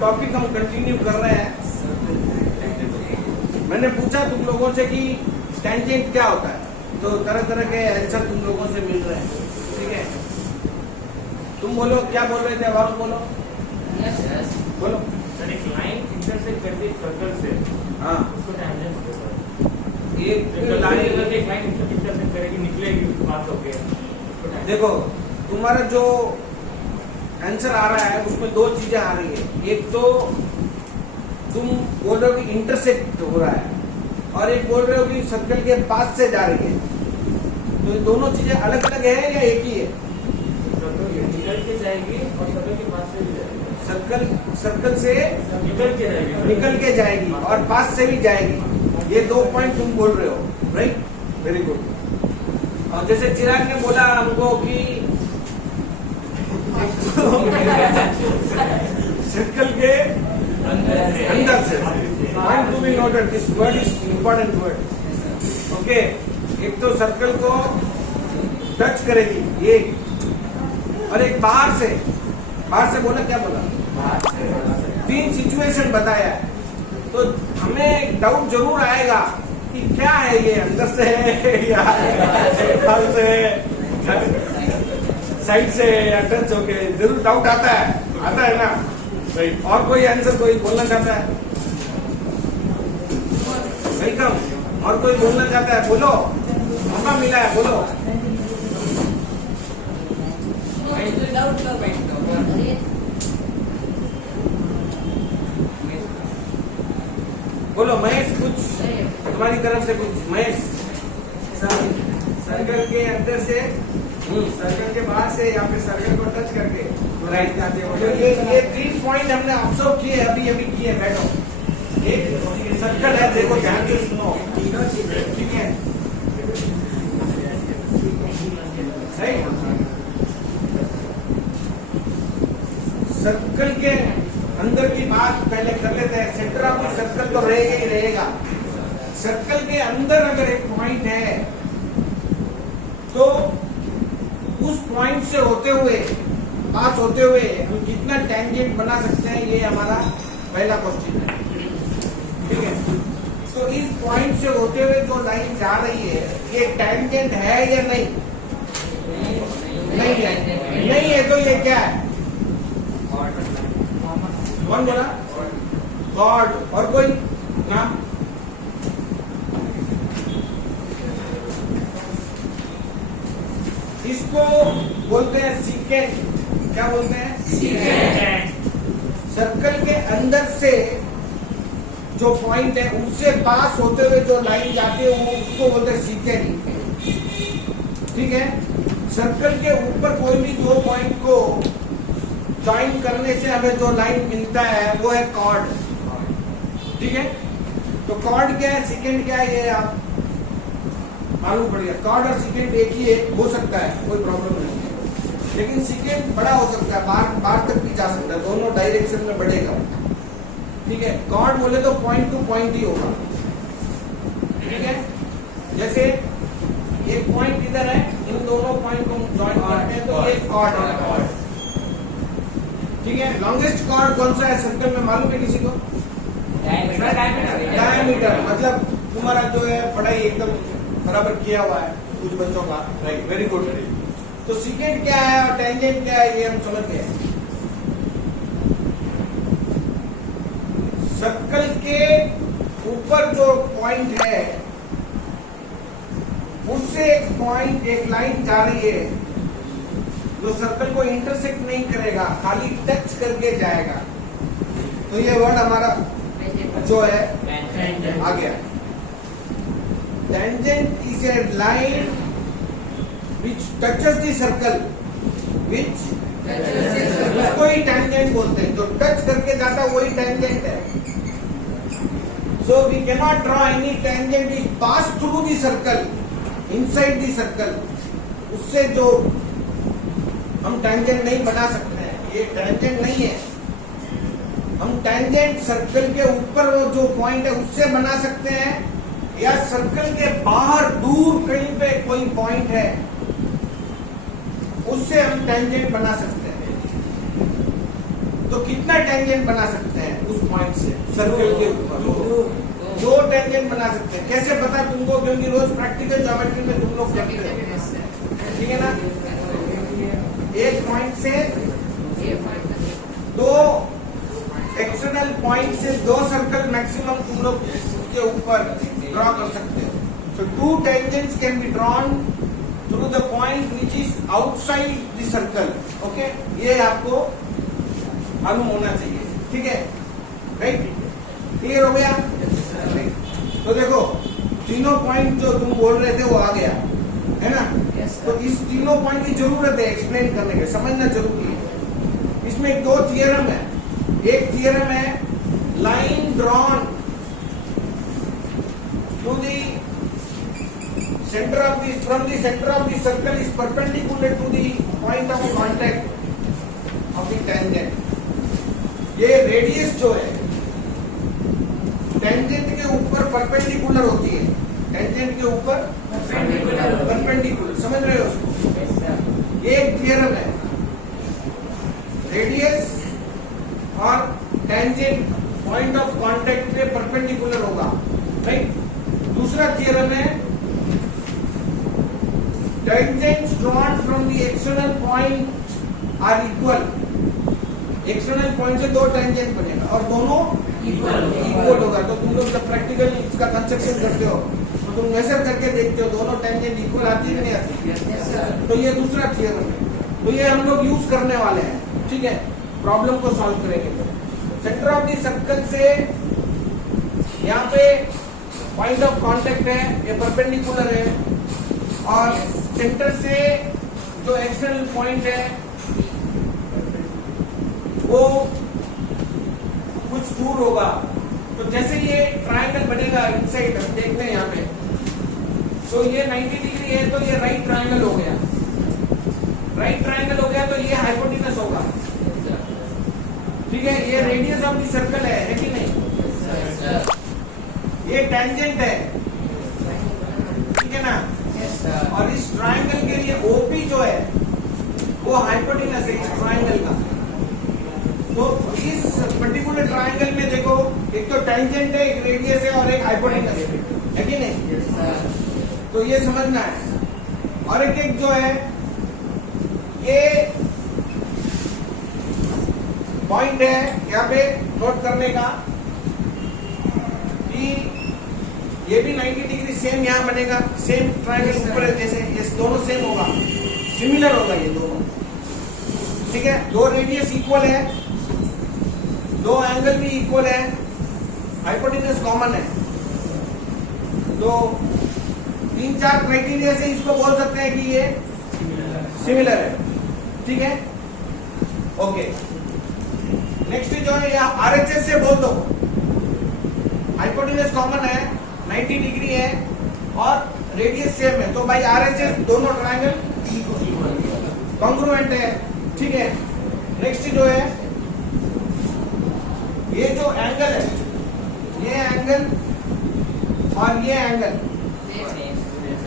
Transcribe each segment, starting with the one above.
Topic हम continue कर रहे हैं। मैंने पूछा तुम लोगों से कि टेंजेंट क्या होता है, तो तरह तरह के आंसर तुम लोगों से मिल रहे हैं। ठीक है, तुम बोलो क्या बोल रहे थे, अब बोलो। बोलो सर, एक लाइन इंटरसेक्ट करती है सर्कल से, हाँ, उसको टेंजेंट बोलते हैं। एक लाइन एक लाइन इंटरसेक्ट करेगी, निकलेगी पास होके। देखो, तुम्हारा जो आंसर आ रहा है उसमें दो चीजें आ रही है। एक तो तुम बोल रहे हो कि इंटरसेक्ट हो रहा है, और एक बोल रहे हो कि सर्कल के पास से जा रही है। तो ये दोनों चीजें अलग अलग है या एक ही है? निकल के जाएगी और सर्कल के पास से भी जाएगी। सर्कल से निकल के जाएगी और पास से भी जाएगी। ये दो पॉइंट तुम बोल रहे हो, राइट? Very good. और जैसे चिराग ने बोला हमको कि सर्कल के अंदर से, point to be noted, this word is important word. Okay, एक तो सर्कल को टच करेगी ये, और एक बाहर से बोला, क्या बोला? तीन सिचुएशन बताया है। तो हमें डाउट जरूर आएगा कि क्या है ये, अंदर से है या बाहर से, साइड से या टच होके, जरूर डाउट आता है ना? राइट। और कोई आंसर कोई बोलना चाहता है? वेलकम। और कोई बोलना चाहता है? बोलो, मौका मिला है, बोलो। बोलो महेश, कुछ तुम्हारी तरफ से कुछ। महेश, सर्कल के अंदर से, सर्कल के बाहर से, या फिर सर्कल को टच करके राइट जाते हैं। तो ये 3 पॉइंट हमने ऑब्जर्व किए, अभी किए। बैठो, एक सर्कल है, देखो ध्यान से सुनो, ठीक है? सही। सर्कल के अंदर की बात पहले कर लेते हैं। सेंटर ऑफ द सर्कल तो रहेगा ही रहेगा। सर्कल के अंदर अगर एक पॉइंट है तो उस पॉइंट से होते हुए, पास होते हुए हम कितना टेंजेंट बना सकते हैं, ये हमारा पहला क्वेश्चन है। ठीक है, तो इस पॉइंट से होते हुए जो लाइन जा रही है, ये टेंजेंट है या नहीं? नहीं है। नहीं है तो ये क्या है? कौन बोला? कॉर्ड। और कोई नाम? इसको बोलते हैं सीकेंट। क्या बोलते हैं? सीकेंट। सर्कल के अंदर से जो पॉइंट है उससे पास होते हुए जो लाइन जाती है वो उसको बोलते हैं सीकेंट। ठीक है, सर्कल के ऊपर कोई भी दो पॉइंट को ज्वाइन करने से हमें जो लाइन मिलता है वो है कॉर्ड। ठीक है, तो कॉर्ड क्या है, सेकेंड क्या है, ये आप मालूम पड़ेगा। कॉर्ड और सेकेंड एक ही हो सकता है, कोई प्रॉब्लम नहीं है, लेकिन सेकेंड बड़ा हो सकता है, बाहर तक भी जा सकता है, दोनों डायरेक्शन में बढ़ेगा। ठीक है, कॉर्ड बोले तो पॉइंट टू पॉइंट ही होगा। ठीक है, जैसे एक पॉइंट इधर है, इन दोनों पॉइंट को ज्वाइन करते हैं तो ये कॉर्ड है। ठीक है, लॉन्गेस्ट कॉर्ड कौन सा है सर्कल में, मालूम है किसी को? डायमीटर। मतलब तुम्हारा जो है पढ़ाई एकदम बराबर किया हुआ है कुछ बच्चों का, राइट? Very good. तो सेकेंड क्या है और टेंजेंट क्या है, ये हम समझ गए। सर्कल के ऊपर जो पॉइंट है उससे एक पॉइंट, एक लाइन जा रही है जो सर्कल को इंटरसेक्ट नहीं करेगा, खाली टच करके जाएगा। तो ये वर्ड हमारा जो है आ गया। Tangent is a line which touches the circle, which उसको ही टेंजेंट बोलते हैं। जो टच करके जाता है वही टेंजेंट है। So we cannot draw any tangent is pass through the circle, inside the circle. उससे जो हम टेंजेंट नहीं बना सकते हैं, ये टेंजेंट नहीं है। हम टेंजेंट सर्कल के ऊपर वो जो पॉइंट है उससे बना सकते हैं, या सर्कल के बाहर दूर कहीं पे कोई पॉइंट है उससे हम टेंजेंट बना सकते हैं। तो तो कितना टेंजेंट बना सकते हैं उस पॉइंट से सर्कल के ऊपर? दो टेंजेंट बना सकते हैं। कैसे पता तुमको? क्योंकि रोज प्रैक्टिकल ज्योमेट्री में तुम लोग करते हो, ठीक है ना? एक पॉइंट से दो एक्सटर्नल पॉइंट से दो सर्कल मैक्सिमम तुम लोग उसके ऊपर ड्रॉ कर सकते हो। So two tangents can be drawn through the point which is outside the circle. Okay? ये आपको मालूम होना चाहिए, ठीक है? राइट? क्लियर हो गया? तो देखो तीनों पॉइंट जो तुम बोल रहे थे वो आ गया, है ना? तो इस तीनों पॉइंट की जरूरत है एक्सप्लेन करने के, समझना जरूरी है। इसमें दो थियरम है। एक थियरम है line drawn to the center of this from the center of the circle is perpendicular to the point of contact of the tangent। ये रेडियस जो है टेंजेंट के ऊपर परपेंडिकुलर होती है, टेंजेंट के ऊपर परपेंडिकुलर, समझ रहे हो उसको? ये एक थियरम है, रेडियस और टेंजेंट पॉइंट ऑफ कांटेक्ट पे परपेंडिकुलर होगा, राइट? दूसरा थियरम है tangents drawn from the external point are equal। External point से दो टेंजेंट बनेगा और दोनों इक्वल होगा। तो तुम लोग जब प्रैक्टिकल इसका कंस्ट्रक्शन करते हो तो तुम मेजर करके देखते हो दोनों टेंजेंट इक्वल आती है कि नहीं आती? तो ये दूसरा थियरम है, तो ये हम लोग यूज करने वाले हैं, ठीक है? प्रॉब्लम को सॉल्व करेंगे। सेंटर ऑफ द सर्कल से यहाँ पे पॉइंट ऑफ कांटेक्ट है, ये परपेंडिकुलर है, और सेंटर से जो एक्सटर्नल पॉइंट है वो कुछ दूर होगा। तो जैसे ये ट्रायंगल बनेगा इनसाइड, हम देखते हैं यहाँ पे, तो ये 90 डिग्री है, तो ये राइट ट्रायंगल हो गया। राइट ट्रायंगल हो गया तो ये हाइपोटेनस होगा, ठीक है? ये रेडियस ऑफ द सर्कल है कि नहीं? ये टेंजेंट है, ठीक है ना? और इस ट्रायंगल के लिए ओपी जो है वो हाइपोटेनस है इस ट्रायंगल का। तो इस पर्टिकुलर ट्रायंगल में देखो, एक तो टेंजेंट है, एक रेडियस है और एक हाइपोटेनस है कि नहीं? तो ये समझना है। और एक जो है ये पॉइंट है यहाँ पे नोट करने का कि ये भी 90 डिग्री सेम यहाँ बनेगा, सेम ट्रायंगल ऊपर है, जैसे ये दोनों सेम होगा, सिमिलर होगा ये दोनों, ठीक है? दो रेडियस इक्वल है, दो एंगल भी इक्वल है, हाइपोटेनस कॉमन है। तो 3-4 क्राइटेरिया से इसको बोल सकते हैं कि ये सिमिलर है, ठीक है? ओके, नेक्स्ट जो है यहाँ RHS से बोल दो, हाइपोटेनस कॉमन है, 90 डिग्री है और रेडियस सेम है, तो भाई RHS दोनों ट्रायंगल कॉन्ग्रुएंट है, ठीक है? नेक्स्ट जो है ये जो एंगल है, ये एंगल और ये एंगल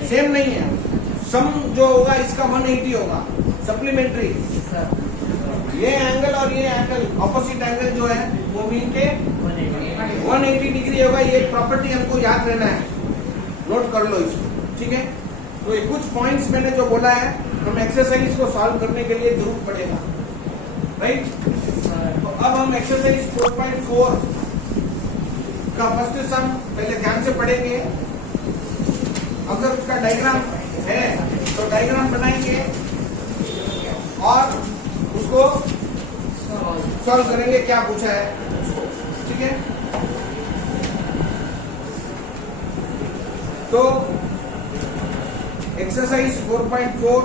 सेम नहीं है, सम जो होगा इसका 180 होगा सप्लीमेंट्री। ये एंगल और ये एंगल ऑपोजिट एंगल जो है वो मिलके 180 डिग्री होगा। ये प्रॉपर्टी हमको याद रहना है, नोट कर लो इसको, ठीक है? तो ये कुछ पॉइंट्स मैंने जो बोला है हम एक्सरसाइज को सॉल्व करने के लिए जरूर पड़ेगा, राइट? तो अब हम एक्सरसाइज 4.4 का फर्स्ट सम पहले ध्यान से पढ़ेंगे। अगर उसका डायग्राम है तो डायग्राम बनाएंगे और उसको सॉल्व करेंगे, क्या पूछा है उसको, ठीक है? तो एक्सरसाइज 4.4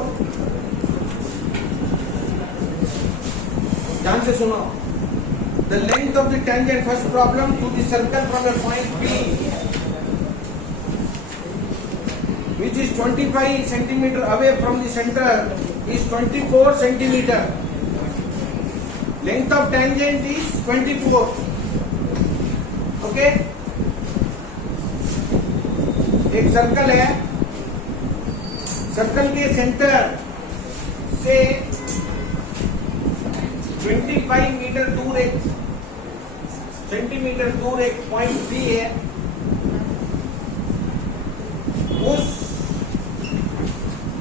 ध्यान से सुनो। The length of the tangent, first problem, to the circle from a point P which is 25 centimeter away from the center is 24 centimeter. Length of tangent is 24. Okay? एक सर्कल है, सर्कल के centre से 25 metre दूर एक centimetre दूर एक point B है, उस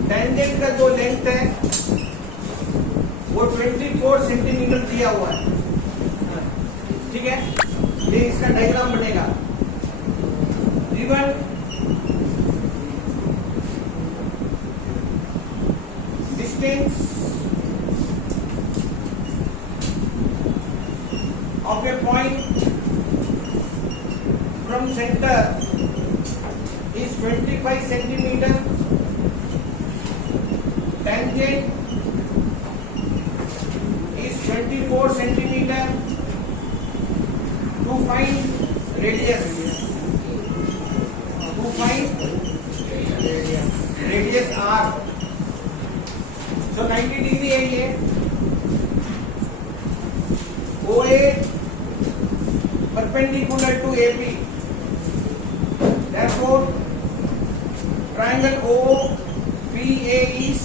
टेंजेंट का जो लेंथ है वो 24 सेंटीमीटर दिया हुआ है। ठीक है, ये इसका डायग्राम बनेगा। Given distance of a point from center is 25 centimeter. Tangent is 24 centimeter. To find radius. To find radius r. So 90 degree है ये। OA perpendicular to AP. Therefore, triangle OPA is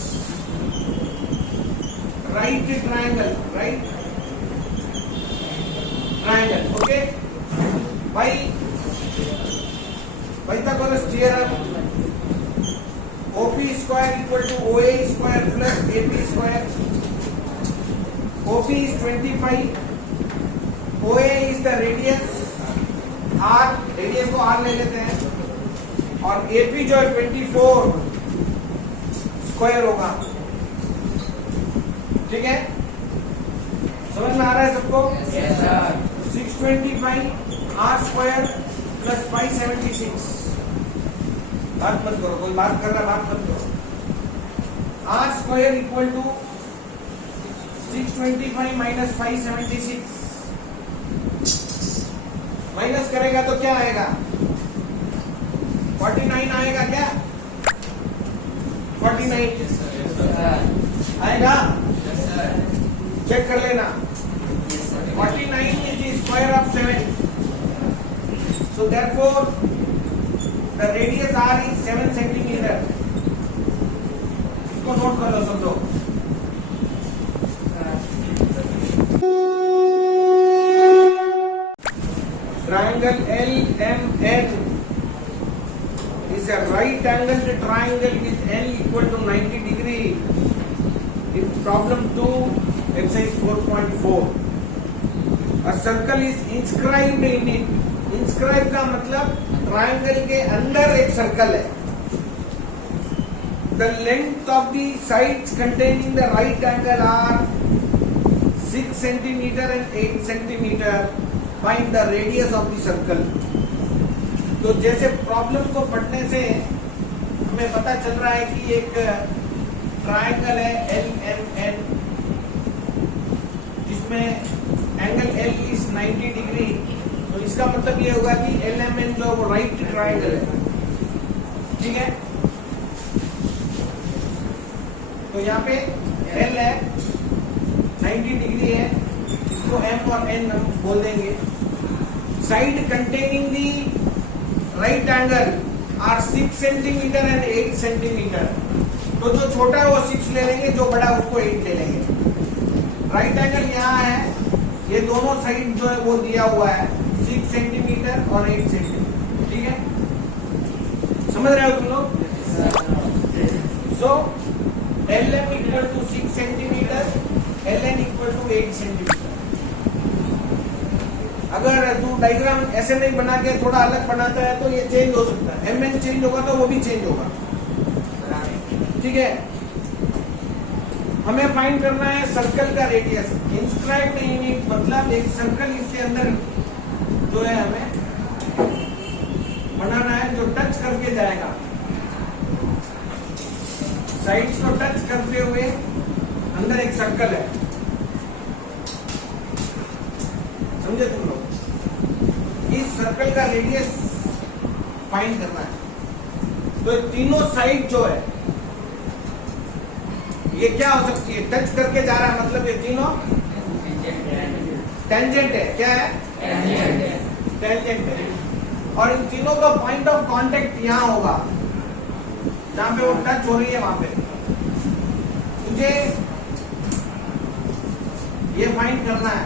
right triangle. Right triangle. Okay. By Pythagoras theorem, OP square equal to OA square plus AP square. OP is 25. OA is the radius R, radius को R ले लेते हैं, और AP जो है 24 square होगा। ठीक है, समझ में आ रहा है सबको? Yes, sir. 625 R square plus 576। बात मत करो, कोई बात कर रहा है बात मत करो। R square equal to 625 minus 576, minus करेगा तो क्या आएगा? 49 आएगा क्या? 49 आएगा? चेक कर लेना। 49 is the square of 7. So therefore, the radius R is 7 centimeter. इसको नोट कर लो सब लोग। Triangle LMN is a right angled triangle with L equal to 90 degree. In problem 2, exercise 4.4. A circle is inscribed in it. Inscribed का मतलब triangle के अंदर एक circle है. The length of the sides containing the right angle are 6 centimeter and 8 centimeter. Find the radius of the circle. तो जैसे problem को पढ़ने से हमें पता चल रहा है कि एक ट्रायंगल है LMN, जिसमें एंगल L इज 90 डिग्री। तो इसका मतलब ये होगा कि LMN जो वो राइट ट्रायंगल है। ठीक है, तो यहाँ पे L है 90 डिग्री है, इसको M और N हम बोल देंगे। Side containing the right angle are 6 centimetre and 8 centimetre. तो जो छोटा है वो 6 ले लेंगे, जो बड़ा है उसको 8 ले लेंगे। राइट एंगल यहाँ है, ये दोनों साइड जो है वो दिया हुआ है 6 सेंटीमीटर और 8 सेंटीमीटर। ठीक है, समझ रहे हो तुम लोग? So LM equal to 6 centimetre, LN equal to 8 centimetre. अगर तू डायग्राम ऐसे नहीं बना के थोड़ा अलग बनाता है तो ये चेंज हो सकता है। MN चेंज होगा तो वो भी चेंज होगा। ठीक है, हमें फाइंड करना है सर्कल का रेडियस। इंस्क्राइब्ड इन इट मतलब एक सर्कल इसके अंदर जो है हमें बनाना है, जो टच करके जाएगा, साइड्स को टच करते हुए अंदर एक सर्कल है। समझे तुम लोग? इस सर्कल का रेडियस फाइंड करना है। तो तीनों साइड जो है ये क्या हो सकती है? टच करके जा रहा है, मतलब ये तीनों टेंजेंट है। क्या है? टेंजेंट है। और इन तीनों का पॉइंट ऑफ कांटेक्ट यहाँ होगा, जहां पे वो टच हो रही है वहां पे। तुझे ये फाइंड करना है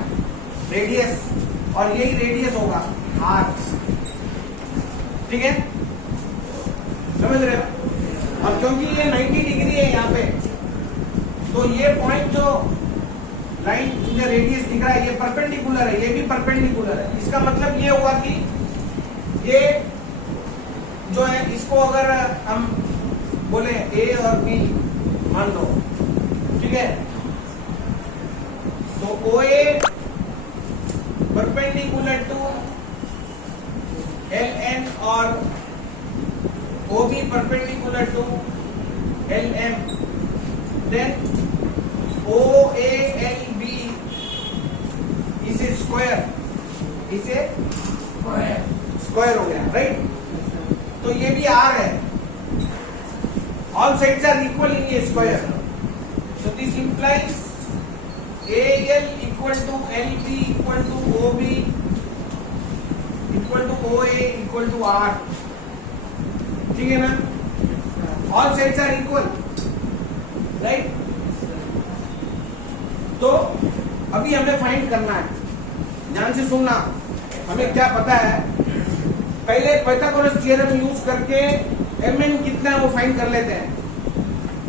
रेडियस, और यही रेडियस होगा आर। ठीक है, समझ रहे हो? और क्योंकि ये 90 डिग्री है यहाँ पे, तो ये पॉइंट जो लाइन मुझे रेडियस दिख रहा है ये परपेंडिकुलर है, ये भी परपेंडिकुलर है। इसका मतलब ये हुआ कि ये जो है इसको अगर हम बोले ए और बी मान लो, ठीक है, तो O A perpendicular to L N और O B perpendicular to L M, then O A L B is a square, इसे स्क्वायर हो गया, राइट? तो ये भी आर है, all sides are equal in a square, so this implies AL equal to LB equal to OB equal to OA equal to R, ठीक है ना? All sides are equal, right? तो अभी हमें फाइंड करना है, ध्यान से सुनना। हमें क्या पता है, पहले पाइथागोरस थ्योरम यूज करके mn कितना है वो फाइंड कर लेते हैं,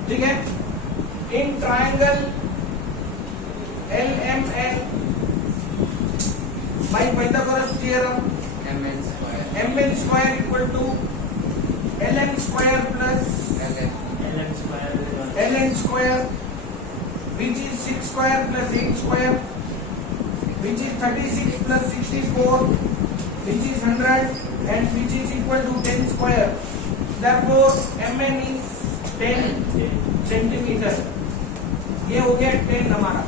ठीक है? In triangle LMN by Pythagoras theorem mn square equal to ln square plus ln square, which is 6 square plus 8 square, which is 36 plus 64, which is 100, and which is equal to 10 square. Therefore mn is 10 centimeter. ये हो गया 10 हमारा,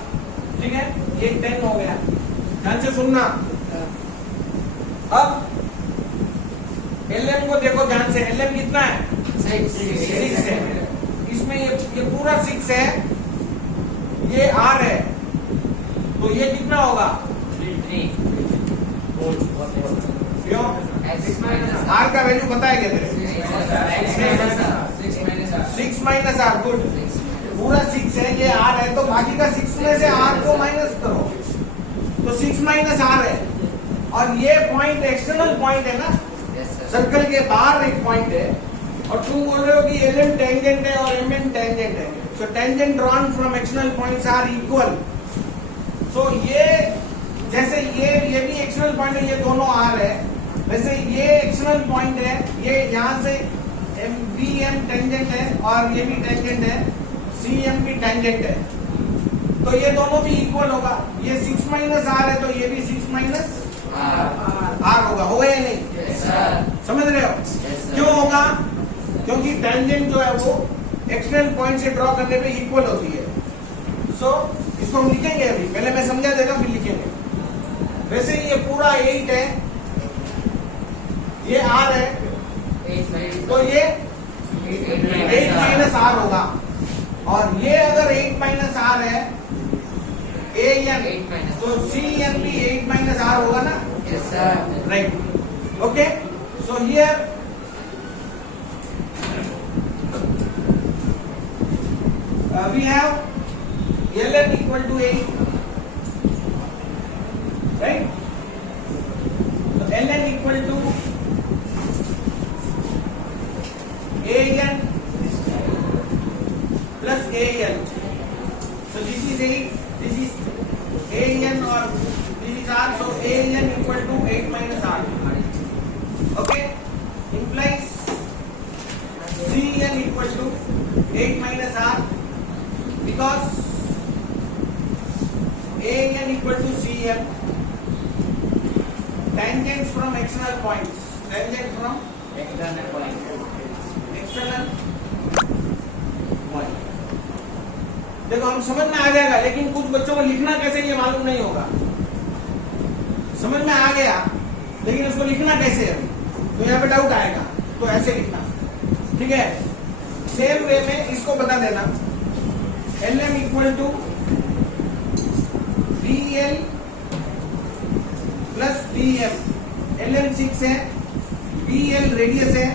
ठीक है? ये 10 हो गया, ध्यान से सुनना। अब LM को देखो ध्यान से, LM कितना है? 6 है। इसमें ये पूरा 6 है, ये R है, तो ये कितना होगा? 3। क्यों? R का वैल्यू पता है क्या तेरे? 6 माइनस R, गुड। पूरा 6 है, ये R है, तो बाकी का 6 में से R को माइनस करो, तो 6 माइनस R है। और ये पॉइंट एक्सटर्नल पॉइंट है ना, सर्कल के बाहर एक पॉइंट है, और तुम बोल रहे हो कि LM टेंजेंट है और MN टेंजेंट है, so tangent drawn from external points are equal. So ये जैसे ये भी एक्सटर्नल पॉइंट है, ये दोनों R है, वैसे ये एक्सटर्नल पॉइंट है, ये यहाँ से BM टेंजेंट है और ये भी टेंजेंट है, CM भी टेंजेंट है, तो ये दोनों भी इक्वल होगा। ये 6 माइनस R है, तो ये भी 6 माइनस R होगा या नहीं? समझ रहे हो? क्यों होगा? क्योंकि टेंजेंट जो है वो एक्सटर्नल पॉइंट से ड्रॉ करने पे इक्वल होती है। सो इसको हम लिखेंगे, अभी पहले मैं समझा देगा फिर लिखेंगे। वैसे ये पूरा 8 है, ये R है, तो ये 8 माइनस R होगा, और ये अगर 8 माइनस R है AN, तो CN भी 8 माइनस R होगा ना? Yes sir. Right. Okay. So here we have LN equal to 8, right? So LN equal to AN plus AL. So this is 8, this is AN, or this is R, so AN equal to 8 minus R. Okay? Implies CN equal to 8 minus R, because AN equal to CM. Tangents from external points. Tangent from external point. देखो हम समझ में आ जाएगा, लेकिन कुछ बच्चों को लिखना कैसे ये मालूम नहीं होगा। समझ में आ गया, लेकिन उसको लिखना कैसे है, तो यहाँ पे डाउट आएगा, तो ऐसे लिखना, ठीक है? सेम वे में इसको बता देना, LM equal to BL plus BM। LM 6 है, BL रेडियस है,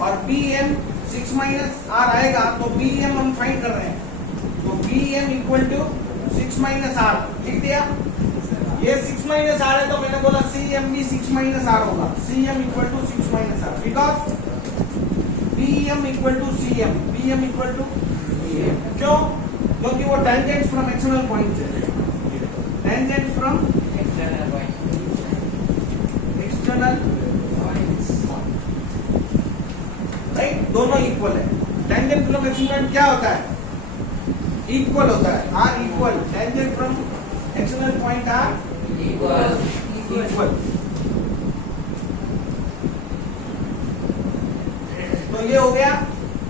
और BM 6 माइनस R आएगा, तो BM हम फाइंड कर रहे हैं, तो BM equal to 6 minus R लिख दिया। ये 6 माइनस आर है तो मैंने बोला सी एम भी 6 माइनस आर होगा। C M equal to 6 minus R because B M equal to C M. B M equal to क्यों? क्योंकि वो टेंजेंट फ्रॉम एक्सटर्नल पॉइंट है। टेंजेंट फ्रॉम एक्सटर्नल राइट, दोनों इक्वल है। टेंजेंट फ्रॉम एक्सटर्नल क्या होता है? इक्वल होता है। Are equal, tangent from external point are equal. तो ये हो गया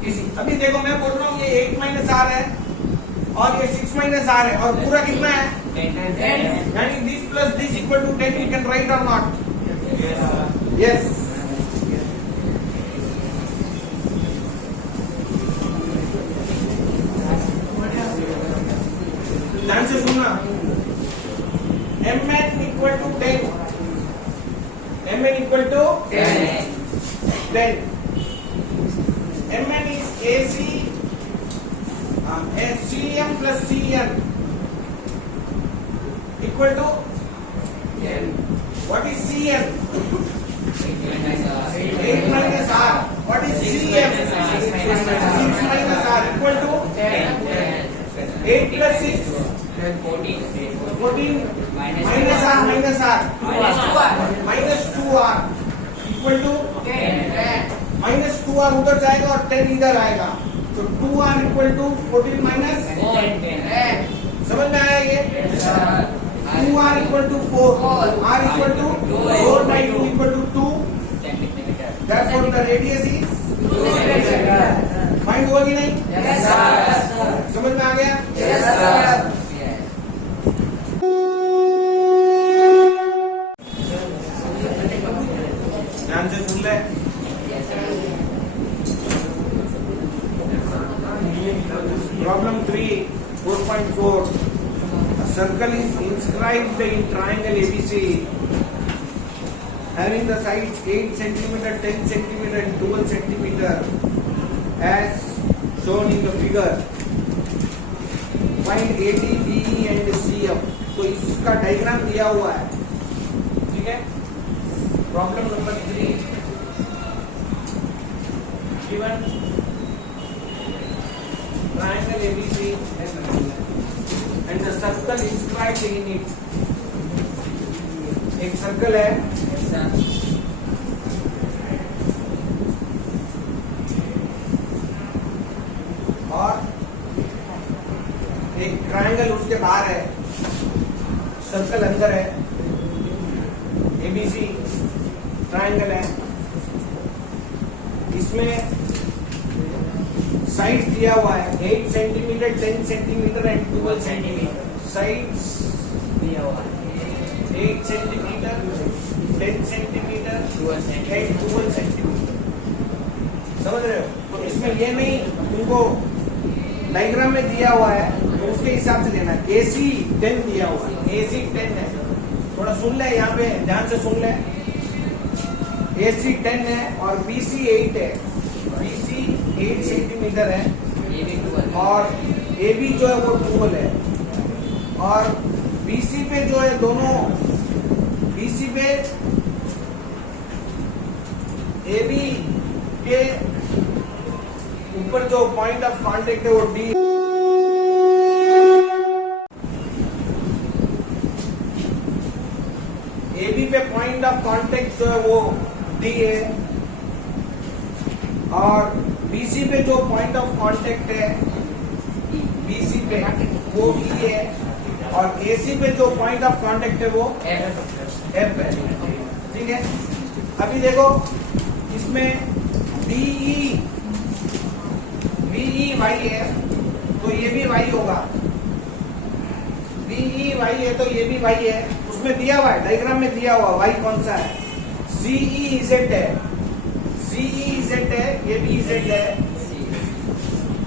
इसी। अभी देखो मैं बोल रहा हूँ ये 8 माइनस आर है और ये 6 माइनस आर है और पूरा कितना है? 10। यानी this plus this equal to 10 you can write और नॉट? यस। ध्यान से सुनना। mn equal to 10। mn equal to 10। mn is AC CM plus CN equal to 10. What is CN? 8 minus R. What is CM? 6 minus R equal to 8 plus 6 14 minus R minus 2R equal to 10. Minus 2R उधर जाएगा और 10 इधर आएगा तो 2R equal to 14 minus 10। समझ में आया ये? 2R equal to 4, R equal to 4 by 2 equal to 2। Therefore the radius is find हुआ कि नहीं? Yes, sir. समझ में आ गया? Yes, sir. ध्यान से सुन ले। Problem 3, 4.4. A circle is inscribed in triangle ABC having the sides 8 cm, 10 cm and 12 cm as shown in the figure. Find AD, BE and CF. तो इसका डायग्राम दिया हुआ है, ठीक है? Problem number 3 given triangle ABC and the circle inscribed in it. एक circle है, और एक ट्रायंगल उसके बाहर है, सर्कल अंदर है, ABC ट्रायंगल है। इसमें साइड्स दिया हुआ है 8 centimetre, 10 centimetre and 12 centimetre. Sides दिया हुआ है 8 सेंटीमीटर, 10 सेंटीमीटर एंड 12 सेंटीमीटर। समझ रहे हो? तो इसमें ये नहीं, तुमको डायग्राम में दिया हुआ है तो उसके हिसाब से लेना है। AC 10 दिया हुआ है, AC 10 है। थोड़ा सुन ले, यहाँ पे ध्यान से सुन ले। AC 10 है और BC 8 है। BC 8 सेंटीमीटर है और AB जो है वो 12 है। और BC पे जो है दोनों, BC पे AB के ऊपर जो पॉइंट ऑफ कांटेक्ट है वो D। AB पे पॉइंट ऑफ कांटेक्ट जो है वो D है और BC पे जो पॉइंट ऑफ कांटेक्ट है BC पे वो E है और AC पे जो पॉइंट ऑफ कांटेक्ट है वो F है। ठीक है? अभी देखो इसमें BE Y है तो ये भी Y होगा। BE Y है तो ये भी Y है। उसमें दिया हुआ है, डायग्राम में दिया हुआ Y कौन सा है? CE Z है, CE Z है, ये भी Z है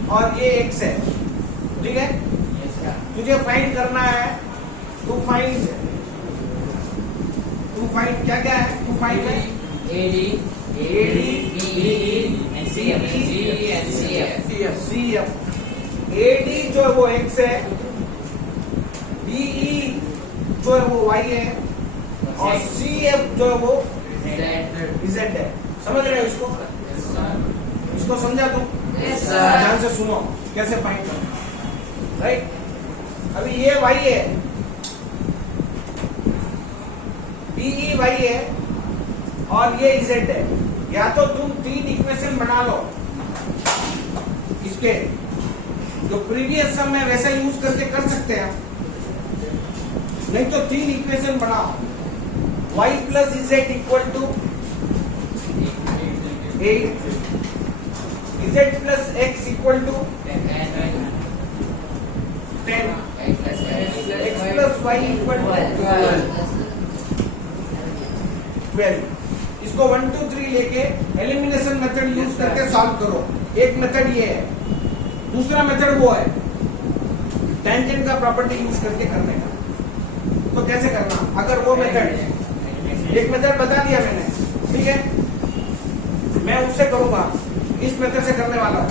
और ये X है। ठीक है? तुझे फाइंड करना है, टू फाइंड क्या क्या है? टू फाइंड है AD, BE and CF। AD जो है वो X है, बीई जो है वो वाई है और सी एफ जो है वो इजेड है। समझ रहे हो इसको? इसको समझा तुम? ध्यान से सुनो कैसे फाइंड करना। राइट, अभी ये वाई है, बीई वाई है और ये इजेड है। या तो तुम तीन इक्वेशन बना लो इसके, जो प्रीवियस सम है वैसा यूज करके कर सकते हैं, नहीं तो तीन इक्वेशन बनाओ। y plus Z equal to 8, z plus x equal to 10, x plus y equal to 12। इसको 1 2 3 लेके एलिमिनेशन मेथड यूज करके सॉल्व करो। एक मेथड ये है, दूसरा मेथड वो है टेंजेंट का प्रॉपर्टी यूज करके करने का। तो कैसे करना? अगर वो मेथड, एक मेथड बता दिया मैंने, ठीक है, मैं उससे करूंगा, इस मेथड से करने वाला हूं,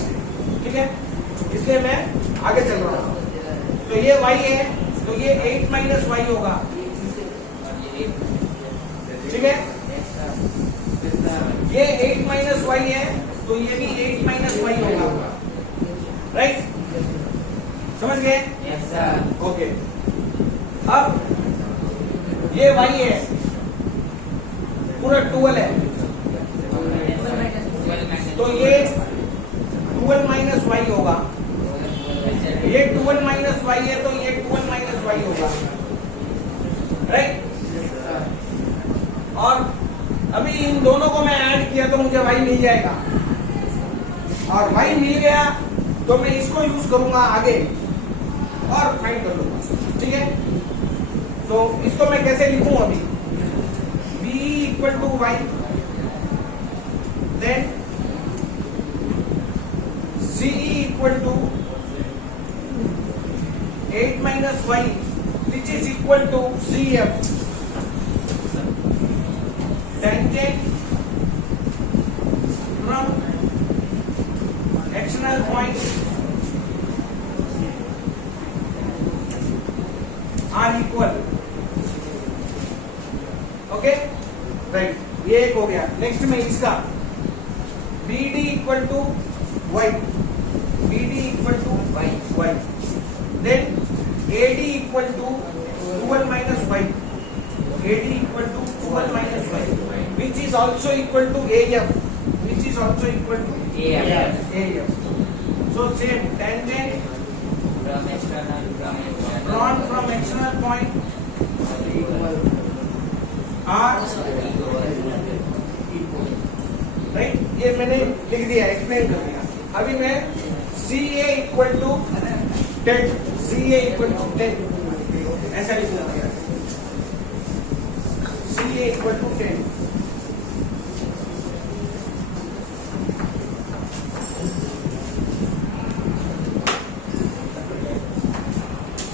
ठीक है, इसलिए मैं आगे चल रहा हूं। तो ये y है, तो ये 8 माइनस वाई होगा, ठीक है, ये 8 माइनस वाई है तो ये भी 8 माइनस वाई होगा। राइट, समझ गए? ओके, अब ये y है, पूरा 12 है, तो ये 12 माइनस वाई होगा। ये 12 माइनस वाई है तो ये 12 माइनस वाई होगा। राइट, और अभी इन दोनों को मैं ऐड किया तो मुझे y मिल जाएगा, और y मिल गया तो मैं इसको यूज करूंगा आगे और फाइंड कर लूंगा। ठीक है, तो इसको मैं कैसे लिखूं अभी? b equal to y, then c equal to 8 minus y which is equal to cf, tangent from external point are equal। Okay, right, ये एक हो गया। नेक्स्ट में इसका BD equal to y, BD equal to y, then AD equal to 12 minus y, AD equal to 12 minus y, which is also equal to AF, which is also equal to AF। So same tangent drawn from external point are right, ये मैंने लिख दिया, explain कर दिया। अभी मैं CA equal to 10, CA equal to 10 ऐसा लिख दिया, CA equal to 10।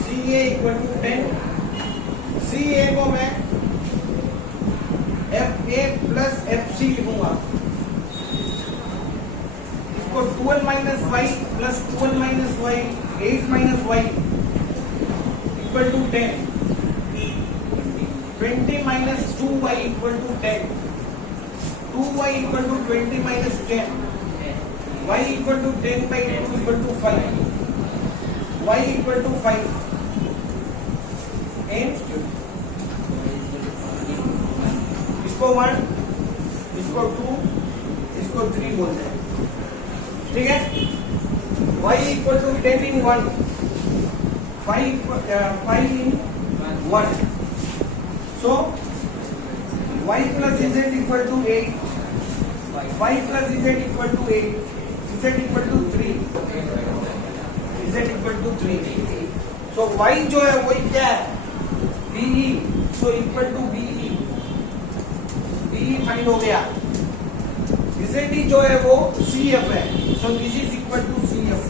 CA equal to 10, CA को मैं FA प्लस FC लिखूंगा। इसको 12 minus y plus 12 minus y, 8 minus y equal to 10, 20 minus 2y equal to 10, 2y equal to 20 minus 10, y equal to 10 by 2 equal to 5, y equal to 5 and इसको 1, इसको 2, इसको 3 बोलते हैं। ठीक है, y equal to 10 in 1, 5 in 1, so y plus z equal to 8, y plus z equal to 8, z equal to 3, z equal to 3। so y जो है वही क्या है? BE, so equal to BE, BE find हो गया। z जो है वो CF है, so this is equal to CF,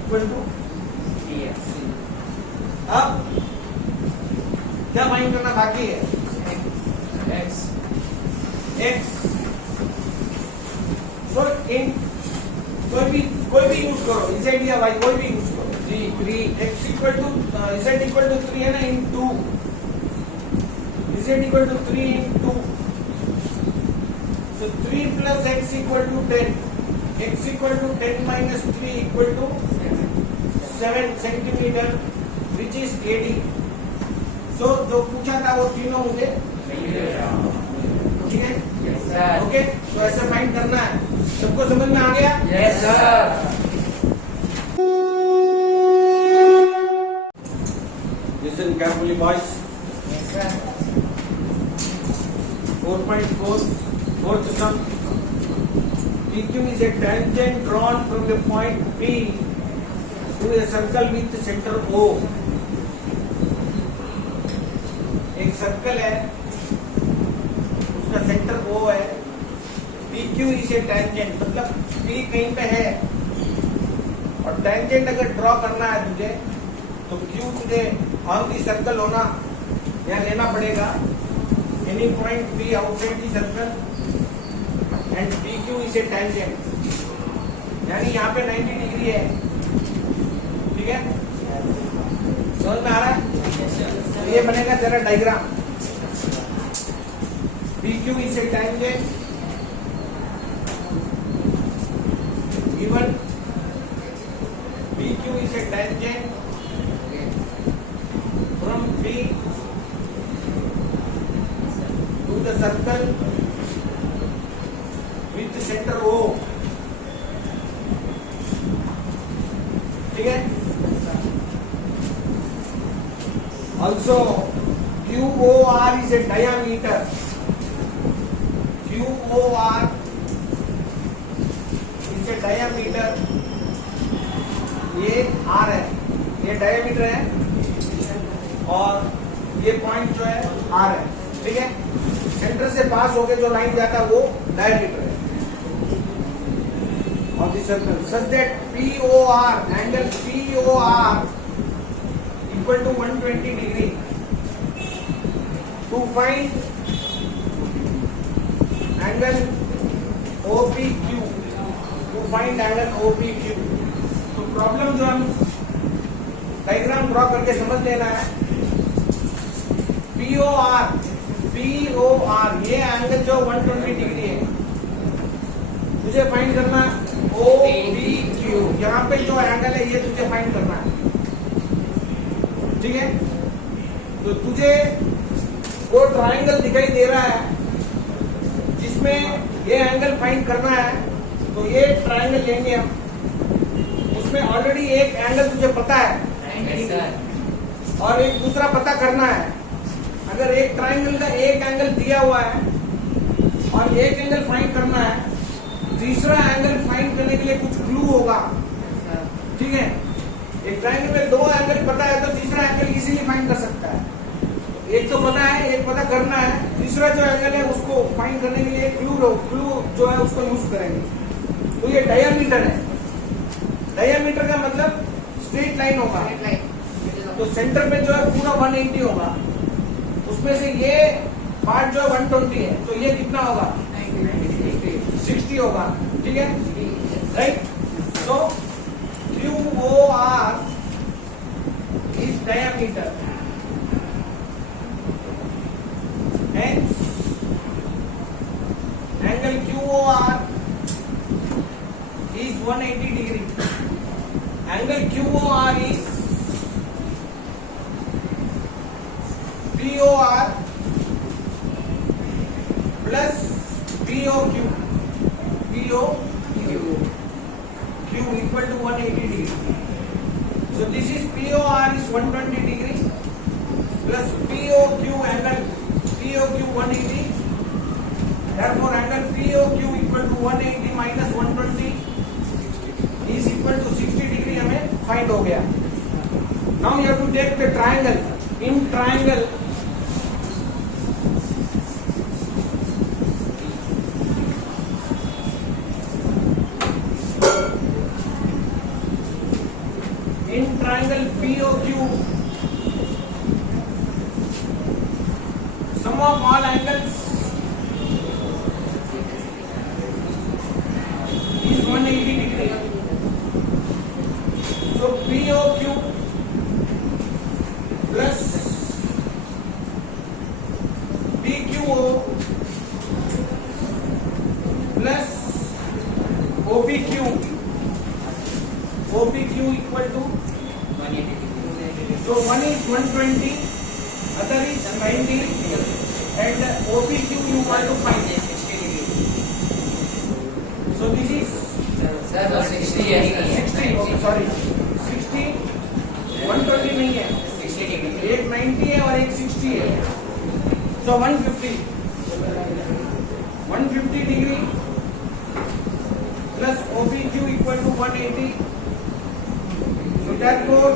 equal to CF। अब क्या फाइंड करना बाकी है? x, x। so इन कोई भी यूज करो, z या y कोई भी यूज करो, x equal to z equal to 3 है ना इन 2 z equal to 3 in 2 so 3 plus x equal to 10 x equal to 10 minus 3 equal to 7 centimeter which is AD so जो पूछा था वो तीनों मुझे ठीक है ओके तो ऐसे फाइंड करना है सबको समझ में आ गया yes sir Listen carefully, boys. 4.4, fourth sum. PQ is a tangent drawn from the point P to a circle with center O. एक सर्कल है, उसका सेंटर O है. PQ is a tangent, मतलब P कहीं पे है और tangent अगर ड्रॉ करना है तुझे तो Q तुझे ऑन दी सर्कल होना यहाँ लेना पड़ेगा any point P outside the circle and PQ is a tangent यानी यहाँ पे 90 डिग्री है ठीक है समझ में आ रहा है तो ये बनेगा तेरा diagram PQ is a tangent given PQ is a tangent from P to the circle with center O. ठीक है Also QOR is a diameter. QOR is a diameter. ये R है ये डायमीटर है और ये पॉइंट जो है R है ठीक है सेंटर से पास होके जो लाइन जाता है वो डायमीटर है of the circle such that POR angle POR equal to 120 degree to find angle OPQ to find angle OPQ तो प्रॉब्लम जो हम डायग्राम ड्रॉ करके समझ लेना है POR ये एंगल जो 120 डिग्री है तुझे फाइंड करना है OPQ यहाँ पे जो एंगल है ये तुझे फाइंड करना है ठीक है तो तुझे वो ट्रायंगल दिखाई दे रहा है जिसमें ये एंगल फाइंड करना है तो ये ट्रायंगल लेंगे हम उसमें ऑलरेडी एक एंगल तुझे पता है और एक दूसरा पता करना है अगर एक ट्रायंगल का एक एंगल दिया हुआ है और एक एंगल फाइंड करना है तीसरा एंगल फाइंड करने के लिए कुछ क्लू होगा ठीक है एक ट्रायंगल में दो एंगल पता है तो तीसरा एंगल इजीली फाइंड कर सकता है एक तो पता है एक पता करना है तीसरा जो एंगल है उसको फाइंड करने के लिए क्लू जो है उसको यूज करेंगे तो ये डायमीटर है डायमीटर का मतलब स्ट्रेट लाइन होगा तो सेंटर में जो है पूरा 180 होगा उसमें से ये पार्ट जो है 120 है तो ये कितना होगा 60 होगा ठीक है राइट तो QOR is diameter hence angle QOR is 180 degree angle QOR is POR plus POQ Q equal to 180 degree so this is POR is 120 degree plus POQ angle POQ 180 therefore angle POQ equal to 180 minus 120 is equal to 60 degree हमें find हो गया now you have to take the triangle in triangle POQ sum of all angles is 180 degree So POQ plus PQO plus OPQ. OPQ equal to, so one is 120, other is 90, and OPQ you want to find 60 degree. So this is 60. Okay, sorry, 60. 120 नहीं है, 60 degree. एक 90 है और एक 60 है. So 150. 150 degree plus OPQ equal to 180. So therefore,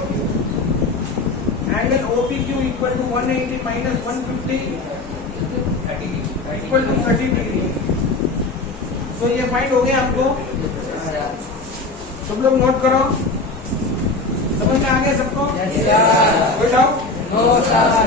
angle OPQ equal to 180 minus 150 equal to 30 degree. So ये find हो गया आपको. सब लोग नोट करो. समझ में आ गया सबको? कोई डाउट? No sir.